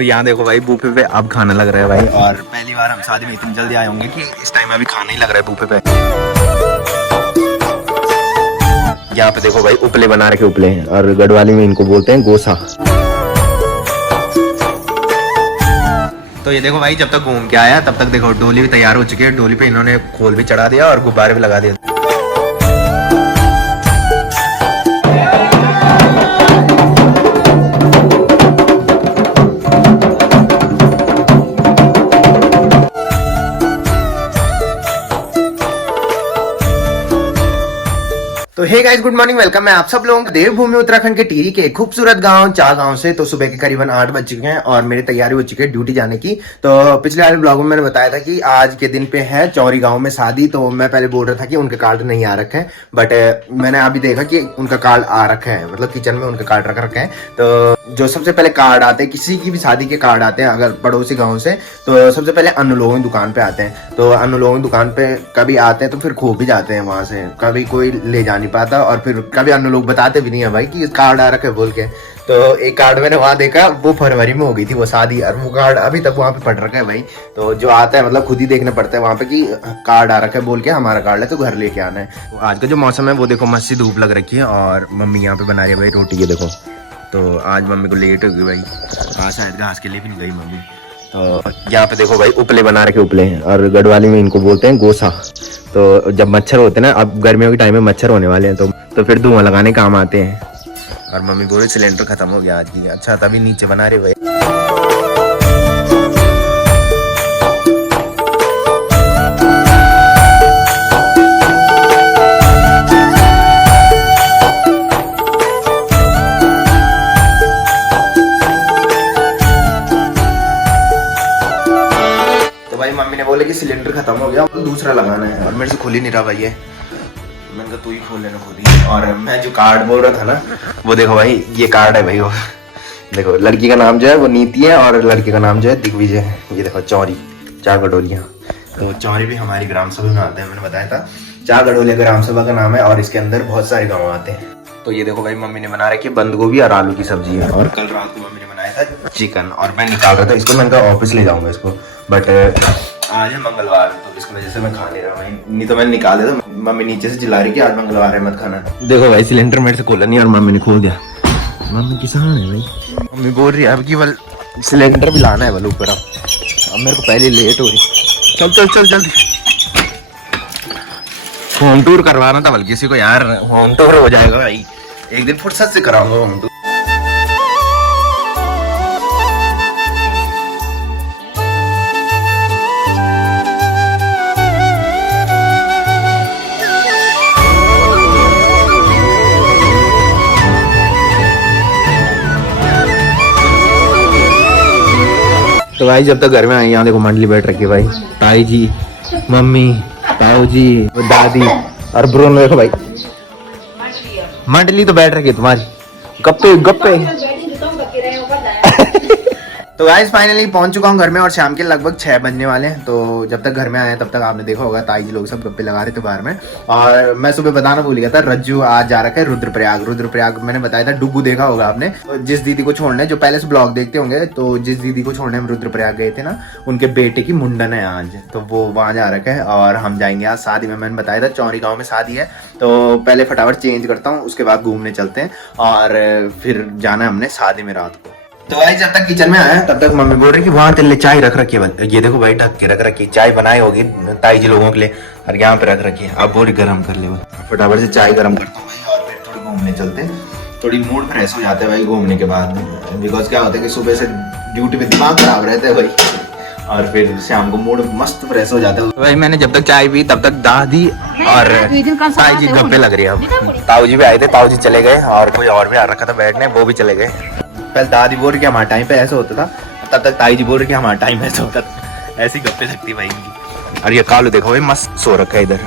तो यहाँ देखो भाई बूफे पे अब खाना लग रहा है भाई, और पहली बार हम शादी में इतनी जल्दी आए होंगे कि इस टाइम अभी खाना ही लग रहा है बूफे पे। यहाँ पे देखो भाई उपले बना रखे, उपले हैं और गढ़वाली में इनको बोलते हैं गोसा। तो ये देखो भाई जब तक घूम के आया तब तक देखो डोली भी तैयार हो चुकी है, डोली पे इन्होंने खोल भी चढ़ा दिया और गुब्बारे भी लगा दिए। तो hey guys good morning, welcome है आप सब लोगों को देवभूमि उत्तराखंड के टिहरी के खूबसूरत गांव चा गांव से। तो सुबह के करीबन 8 बज चुके हैं और मेरी तैयारी हो चुकी है ड्यूटी जाने की। तो पिछले वाले ब्लॉग में मैंने बताया था कि आज के दिन पे है चौरी गांव में शादी। तो मैं पहले बोल रहा था कि उनके कार्ड नहीं आ रखे हैं, बट मैंने अभी देखा कि उनका कार्ड आ रखा है, मतलब किचन में उनका कार्ड रख रखे हैं। तो जो सबसे पहले कार्ड आते हैं, किसी की भी शादी के कार्ड आते हैं अगर पड़ोसी गाँव से, तो सबसे पहले अन्य लोगों की दुकान पे आते हैं। तो अन्य लोगों की दुकान पे कभी आते हैं तो फिर खो भी जाते हैं वहां से, कभी कोई ले जा नहीं पाता और फिर कभी अन्य लोग बताते भी नहीं है भाई कि कार्ड आ रखा है बोल के। तो एक कार्ड मैंने वहां देखा, वो फरवरी में हो गई थी वो शादी, और वो कार्ड अभी तक वहां पे पड़ रखा है भाई। तो जो आता है मतलब खुद ही देखना पड़ता है वहां पे कि कार्ड आ रखा है बोल के, हमारा कार्ड है तो घर लेके आना है। तो आज का जो मौसम है वो देखो मस्त धूप लग रखी है और मम्मी यहाँ पे बना रही है भाई रोटी, ये देखो। तो आज मम्मी को लेट हो गई भाई, हाँ शायद घास के लिए भी नहीं गई मम्मी। तो यहाँ पे देखो भाई उपले बना रखे, उपले हैं और गढ़वाली में इनको बोलते हैं गोसा। तो जब मच्छर होते हैं ना, अब गर्मियों के टाइम में मच्छर होने वाले हैं तो फिर धुआं लगाने काम आते हैं। और मम्मी बोले सिलेंडर खत्म हो गया आज की, अच्छा तभी नीचे बना रहे भाई। मम्मी ने बोला कि सिलेंडर खत्म हो गया, दूसरा लगाना है और मेरे से खुल ही नहीं रहा भाई ये। मैंने कहा तू ही खोल लेना खुद ही। और मैं जो कार्ड बोल रहा था ना, वो देखो भाई ये कार्ड है भाई। वो देखो लड़की का नाम जो है वो नीति है और लड़के का नाम जो है दिग्विजय है। ये देखो चौरी, 4 गडोलियाँ। तो चौरी भी हमारी ग्राम सभा में आते हैं, मैंने बताया था 4 गडोलिया ग्राम सभा का नाम है और इसके अंदर बहुत सारे गाँव आते हैं। तो ये देखो भाई मम्मी ने बना रखी है बंद गोभी और आलू की सब्जी है। और कल रात को मम्मी ने बनाया था चिकन और मैं निकाल रहा था इसको, मैंने कहा ऑफिस ले जाऊंगा इसको, बट आज है मंगलवार तो इस वजह से मैं खा नहीं रहा भाई, नहीं तो मैंने निकाल दिया। तो मम्मी नीचे से चिल्ला रही कि आज मंगलवार है मत खाना। देखो भाई सिलेंडर मेरे से खोला नहीं और मम्मी ने खोल दिया। मम्मी किसान है भाई, मम्मी बोल रही है अब की बल सिलेंडर भी लाना है बल ऊपर। अब मेरे को पहले लेट हो रही, चल चल चल जल्दी। होम टूर करवाना था बल्कि किसी को यार, होम टूर हो जाएगा भाई, एक दिन फुर्सत से कराऊंगा होम टूर। तो भाई जब तक घर में आए, यहाँ देखो मंडली बैठ रखी है भाई, ताई जी, मम्मी, ताऊ जी, दादी और ब्रोन। देखो भाई मंडली तो बैठ रखी है तुम्हारी, गप्पे गप्पे। तो गाइस फाइनली पहुंच चुका हूँ घर में और शाम के लगभग 6 बजने वाले हैं। तो जब तक घर में आए तब तक आपने देखा होगा ताई जी लोग सब गप्पे लगा रहे थे बाहर में। और मैं सुबह बताना भूल गया था, रज्जू आज जा रखा है रुद्रप्रयाग। रुद्रप्रयाग मैंने बताया था, डुगू देखा होगा आपने। तो जिस दीदी को छोड़ने, जो पहले से ब्लॉग देखते होंगे, तो जिस दीदी को छोड़ने हम रुद्रप्रयाग गए थे ना, उनके बेटे की मुंडन है आज, तो वो वहाँ जा रखा है और हम जाएंगे आज शादी में। मैंने बताया था चौरी गाँव में शादी है, तो पहले फटाफट चेंज करता हूँ, उसके बाद घूमने चलते हैं और फिर जाना है हमने शादी में रात को। तो भाई जब तक किचन में आया तब तक मम्मी बोल रही कि वहां तेल चाय रख रखी है। ये देखो भाई ढक के रख रखी, चाय बनाई होगी ताई जी लोगों के लिए और यहाँ पे रख रखी है। अब बोरी गर्म कर ले, फटाफट से चाय गर्म करता हूँ भाई और फिर थोड़ी घूमने चलते हैं। थोड़ी मूड फ्रेश हो जाता है भाई घूमने के बाद, बिकॉज क्या होता है कि सुबह से ड्यूटी पे दिमाग खराब रहता है भाई, और फिर शाम को मूड मस्त फ्रेश हो जाता है। तो भाई मैंने जब तक चाय पी तब तक दादी और ताई जी गप्पे लग रही है। अब ताऊ जी भी आए थे, ताऊ जी चले गए और कोई और भी आ रखा था बैठने, वो भी चले गए। पहले दादी बोल रही कि हमारे टाइम पे ऐसा होता था, तब तक ताई जी बोल रही कि हमारा टाइम ऐसा होता था। ऐसी गप्पे लगती भाई इनकी। और ये कालू देखो भाई मस्त सो रखा है इधर।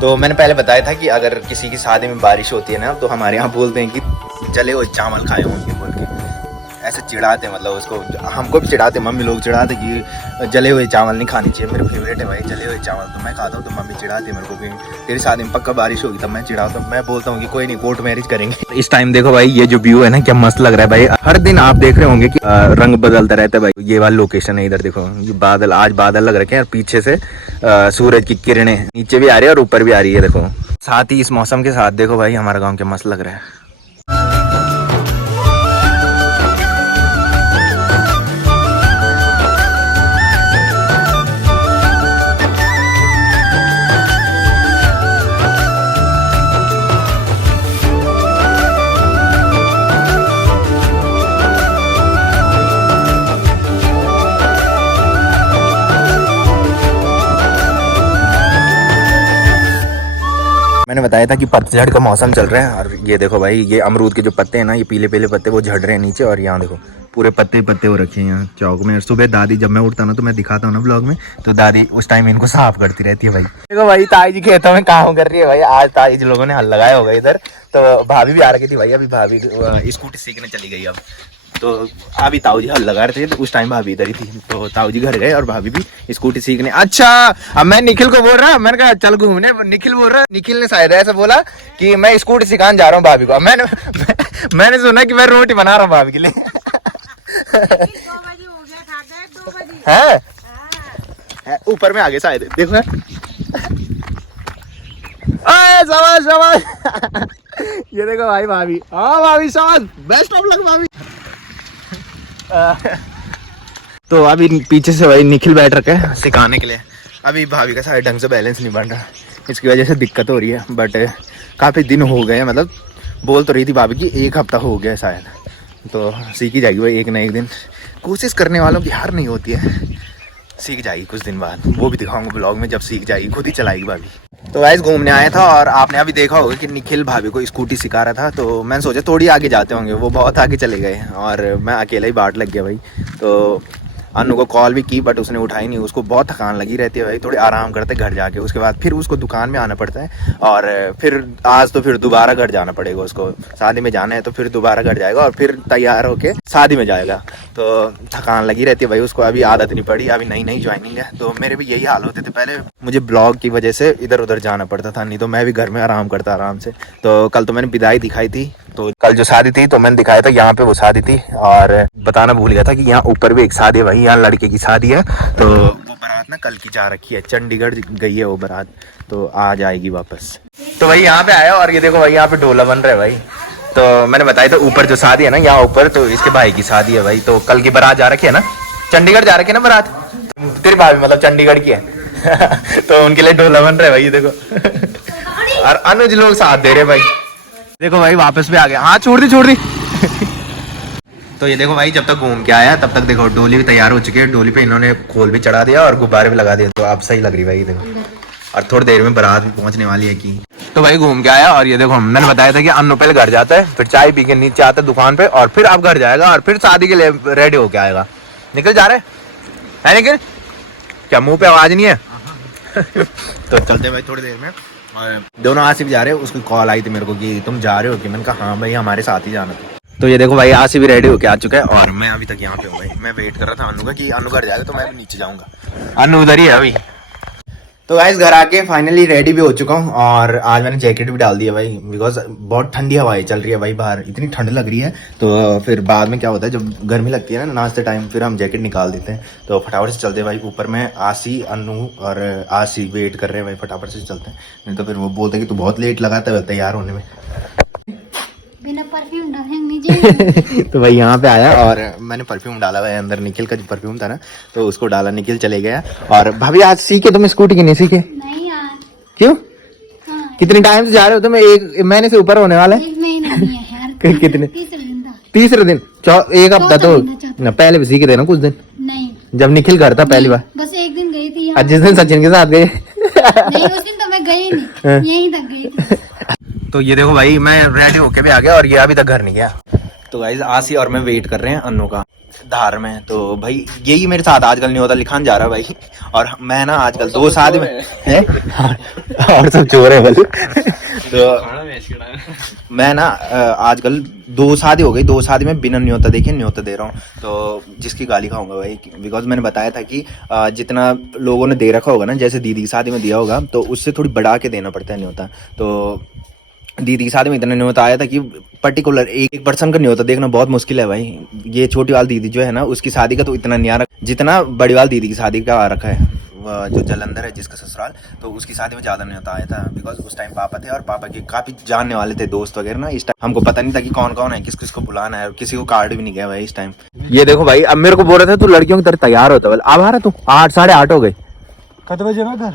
तो मैंने पहले बताया था कि अगर किसी की शादी में बारिश होती है ना, तो हमारे यहाँ बोलते हैं कि चले वो चावल खाए होंगे बोल के, ऐसे चिढ़ाते, मतलब उसको हमको भी चिढ़ाते, मम्मी लोग चिढ़ाते कि जले हुए चावल नहीं खाने चाहिए। मेरे फेवरेट है भाई जले हुए चावल, तो मैं खाता हूँ, तो मम्मी चिढ़ाती है मेरे को कि तेरी शादी में पक्का बारिश होगी, तब मैं चिढ़ाता हूँ। मैं बोलता हूँ कि कोई नहीं, कोर्ट मैरिज करेंगे। इस टाइम देखो भाई ये जो व्यू है ना क्या मस्त लग रहा है भाई। हर दिन आप देख रहे होंगे कि रंग बदलता रहता है भाई। ये वाली लोकेशन है, इधर देखो ये बादल, आज बादल लग रखे हैं और पीछे से सूरज की किरणें नीचे भी आ रही है और ऊपर भी आ रही है देखो। साथ ही इस मौसम के साथ देखो भाई हमारा गाँव क्या मस्त लग रहा है। मैंने बताया था कि पतझड़ का मौसम चल रहा है और ये देखो भाई ये अमरूद के जो पत्ते हैं ना, ये पीले पीले पत्ते वो झड़ रहे हैं नीचे, और यहाँ देखो पूरे पत्ते पत्ते हो रखे हैं यहाँ चौक में। सुबह दादी जब मैं उठता ना तो मैं दिखाता हूँ ना ब्लॉग में, तो दादी उस टाइम इनको साफ करती रहती है भाई। देखो भाई ताई जी खेतों में काम कर रही है भाई। आज ताई जी लोगों ने हल लगाया होगा इधर, तो भाभी भी आ रखी थी भाई। अभी भाभी स्कूटी सीखने चली गई, अब तो अभी ताऊ जी हल लगा रहे थे, तो उस टाइम भाभी इधर ही थी, तो ताऊ जी घर गए और भाभी भी स्कूटी सीखने। अच्छा अब मैं निखिल को बोल रहा, मैंने कहा चल घूमने, निखिल बोल रहा, निखिल ने शायद ऐसा बोला कि मैं स्कूटी सिखाने जा रहा हूँ भाभी को। मैंने सुना कि मैं रोटी बना रहा हूँ भाभी के लिए। 2 बजे हो गया, खा गए 2 बजे। है ऊपर में आगे शायद देखो। शाबाश शाबाश। ये देखो भाई भाभी, हाँ भाभी शाबाश, बेस्ट ऑफ लक भाभी। तो अभी पीछे से भाई निखिल बैठ रखे हैं सिखाने के लिए। अभी भाभी का शायद ढंग से बैलेंस नहीं बन रहा, इसकी वजह से दिक्कत हो रही है, बट काफ़ी दिन हो गए हैं, मतलब बोल तो रही थी भाभी कि 1 हफ्ता हो गया शायद, तो सीखी जाएगी भाई एक ना एक दिन। कोशिश करने वालों की हार नहीं होती है, सीख जाएगी कुछ दिन बाद, वो भी दिखाऊंगा ब्लॉग में जब सीख जाएगी, खुद ही चलाएगी भाभी। तो गाइस घूमने आया था और आपने अभी देखा होगा कि निखिल भाभी को स्कूटी सिखा रहा था, तो मैंने सोचा थोड़ी आगे जाते होंगे, वो बहुत आगे चले गए और मैं अकेला ही बाट लग गया भाई। तो अनु को कॉल भी की बट उसने उठाई नहीं, उसको बहुत थकान लगी रहती है भाई, थोड़ी आराम करते घर जाके, उसके बाद फिर उसको दुकान में आना पड़ता है, और फिर आज तो फिर दोबारा घर जाना पड़ेगा उसको, शादी में जाना है तो फिर दोबारा घर जाएगा और फिर तैयार होके शादी में जाएगा। तो थकान लगी रहती है भाई उसको, अभी आदत नहीं पड़ी, अभी नई नई ज्वाइनिंग है, तो मेरे भी यही हाल होते थे पहले, मुझे ब्लॉग की वजह से इधर उधर जाना पड़ता था, नहीं तो मैं भी घर में आराम करता आराम से। तो कल तो मैंने विदाई दिखाई थी, तो कल जो शादी थी तो मैंने दिखाया था यहाँ पे वो शादी थी, और बताना भूल गया था कि यहाँ ऊपर भी एक शादी है भाई, यहाँ लड़के की शादी है, तो वो बारात ना कल की जा रखी है, चंडीगढ़ गई है वो बारात, तो आ जाएगी वापस। तो भाई यहाँ पे आया और ये देखो भाई यहाँ पे ढोला बन रहा है भाई, तो मैंने बताया था ऊपर जो शादी है ना यहाँ ऊपर, तो इसके भाई की शादी है भाई, तो कल की बारात जा रखी है ना, चंडीगढ़ जा रखी है ना बारात, तेरी भाभी मतलब चंडीगढ़ की है। तो उनके लिए ढोला बन रहा है भाई, ये देखो, और अनुज लोग साथ दे रहे भाई। देखो भाई वापस भी आ गया, हाँ छोड़ दी। तो ये देखो भाई जब तक घूम के आया तब तक देखो डोली भी तैयार हो चुकी है, डोली पे इन्होंने खोल भी चढ़ा दिया और गुब्बारे भी लगा दिए, तो अब सही लग रही भाई देखो, और थोड़ी देर में बारात भी पहुंचने वाली है की। तो भाई घूम के आया और ये देखो मैंने बताया था कि अनु पहले घर जाता है, फिर चाय पी के नीचे आता है दुकान पे, और फिर अब घर जाएगा और फिर शादी के लिए रेडी होके आएगा। निकल जा रहे है निकल, क्या मुंह पे आवाज नहीं है? तो चलते भाई थोड़ी देर में, और दोनों आसिफ जा रहे हैं, उसकी कॉल आई थी मेरे को कि तुम जा रहे हो कि, मैंने कहा हाँ भाई हमारे साथ ही जाना था। तो ये देखो भाई आसिफ भी रेडी होके आ चुका है और मैं अभी तक यहाँ पे हूँ भाई, मैं वेट कर रहा था अनु का कि अनु घर जाएगा तो मैं भी नीचे जाऊँगा, अनु उधर ही है अभी। तो गाइस घर आके फाइनली रेडी भी हो चुका हूँ और आज मैंने जैकेट भी डाल दिया भाई, बिकॉज बहुत ठंडी हवाएं चल रही है भाई बाहर, इतनी ठंड लग रही है, तो फिर बाद में क्या होता है जब गर्मी लगती है ना नाश्ते टाइम, फिर हम जैकेट निकाल देते हैं, तो फटाफट से चलते हैं भाई ऊपर में। आसी अनु और आसी वेट कर रहे हैं भाई, फटाफट से चलते हैं, नहीं तो फिर वो बोलते हैं कि तू बहुत लेट लगाता है तैयार होने में। बिना परफ्यूम डाले नीचे। तो भाई यहाँ पे आया और मैंने परफ्यूम डाला हुआ है अंदर, निखिल का जो परफ्यूम था ना तो उसको डाला, निखिल चले गया। और भाभी आज सीखे तुम स्कूटी की? नहीं सीखे? नहीं यार। क्यों? हाँ। कितने टाइम से जा रहे हो तुम? 1 महीने से ऊपर होने वाला है। 1 महीना नहीं है यार। कितने? तीसरे दिन 1 हफ्ता तो ना, पहले भी सीखे थे ना कुछ दिन? नहीं, जब निखिल घर था पहली बार, बस 1 दिन गई थी। जिस दिन सचिन के साथ गए। नहीं उस दिन तो मैं गई नहीं, यहीं तक गई थी। तो ये देखो भाई मैं रेडी होके भी आ गया और ये अभी तक घर नहीं गया। तो गाइस आसी और मैं वेट कर रहे हैं अनु का, धार में। तो भाई यही मेरे साथ आजकल न्योता लिखान जा रहा है भाई। और मैं ना आजकल 2 शादी में है और सब चोर है भाई। तो मैं ना आजकल 2 शादी हो गई, 2 शादी में बिना न्योता देखे न्योता दे रहा हूँ। तो जिसकी गाली खाऊंगा भाई, बिकॉज मैंने बताया था कि जितना लोगों ने दे रखा होगा ना, जैसे दीदी की शादी में दिया होगा तो उससे थोड़ी बढ़ा के देना पड़ता है न्योता। तो दीदी की शादी में इतना न्योता आया था कि पर्टिकुलर एक पर्सन का न्योता देखना बहुत मुश्किल है भाई। ये छोटी वाली दीदी जो है ना, उसकी शादी का तो इतना नहीं आ रखा जितना बड़ी वाली दीदी की शादी का आ रखा है। जो जलंधर है जिसका ससुराल, तो उसकी शादी में ज़्यादा न्योता आया था। बिकॉज उस टाइम पापा थे और पापा के काफ़ी जानने वाले थे दोस्त वगैरह ना। इस टाइम हमको पता नहीं था कि कौन कौन है, किस किस को बुलाना है, और किसी को कार्ड भी नहीं गया भाई इस टाइम। ये देखो भाई, अब मेरे को बोल रहे थे तू लड़कियों की तरह तैयार होता है, अब आ रहा तू 8 साढ़े 8 हो गए। कत बजे मैं घर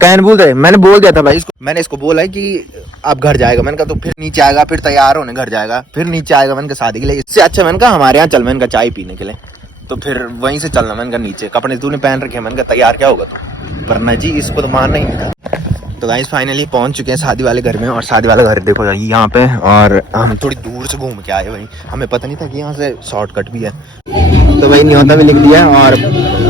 कैन बोल रहे, मैंने बोल दिया था भाई इसको, मैंने इसको बोला है कि अब घर जाएगा। मैंने कहा तो फिर नीचे आएगा, फिर तैयार होने घर जाएगा, फिर नीचे आएगा। मैंने कहा शादी के लिए, इससे अच्छा मैंने कहा हमारे यहाँ चल, मैंने कहा चाय पीने के लिए। तो फिर वहीं से चलना, मैंने कहा नीचे कपड़े तूने पहन रखे हैं। मैंने कहा तैयार क्या होगा तू, वरना जी इसको तो मानना ही नहीं था। तो गाइस फाइनली पहुंच चुके हैं शादी वाले घर में। और शादी वाला घर देखो भाई यहाँ पे, और हम थोड़ी दूर से घूम के आए भाई, हमें पता नहीं था कि यहाँ से शॉर्टकट भी है। तो भाई न्योता भी लिख दिया, और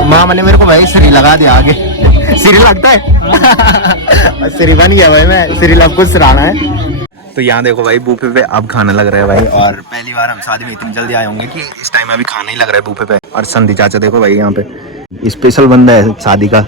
मामा ने मेरे को भाई श्री लगा दिया आगे। श्री लगता है श्री बन गया भाई, मैं श्री लग कुछ सराहना है। तो यहाँ देखो भाई बूफे पे अब खाना लग रहा है भाई, और पहली बार हम शादी में इतनी जल्दी आए होंगे कि इस टाइम अभी खाना ही लग रहा है बूफे पे। और संधि चाचा देखो भाई यहाँ पे स्पेशल बंदा है शादी का।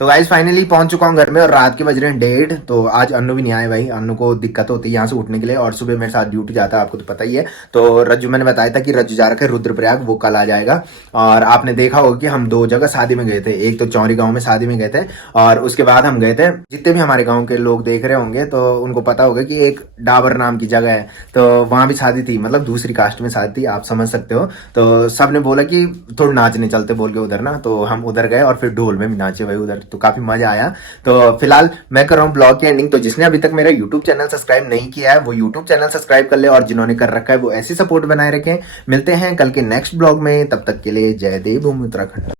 तो गाइस फाइनली पहुंच चुका हूँ घर में और रात के बज रहे हैं 1:30। तो आज अन्नू भी नहीं आए भाई, अन्नू को दिक्कत होती है यहाँ से उठने के लिए और सुबह मेरे साथ ड्यूटी जाता है, आपको तो पता ही है। तो रज्जू मैंने बताया था कि रज्जू जा रखा है रुद्रप्रयाग, वो कल आ जाएगा। और आपने देखा होगा कि हम 2 जगह शादी में गए थे, एक तो चौरी गाँव में शादी में गए थे और उसके बाद हम गए थे, जितने भी हमारे गाँव के लोग देख रहे होंगे तो उनको पता होगा कि एक डाबर नाम की जगह है, तो वहां भी शादी थी, मतलब दूसरी कास्ट में शादी थी, आप समझ सकते हो। तो सब ने बोला कि थोड़ा नाचने चलते बोल के उधर ना, तो हम उधर गए और फिर ढोल में भी नाचे भाई उधर, तो काफी मजा आया। तो फिलहाल मैं कर रहा हूँ ब्लॉग की एंडिंग। तो जिसने अभी तक मेरा यूट्यूब चैनल सब्सक्राइब नहीं किया है वो यूट्यूब चैनल सब्सक्राइब कर ले, और जिन्होंने कर रखा है वो ऐसी सपोर्ट बनाए रखें। मिलते हैं कल के नेक्स्ट ब्लॉग में, तब तक के लिए जय देव भूमि उत्तराखंड।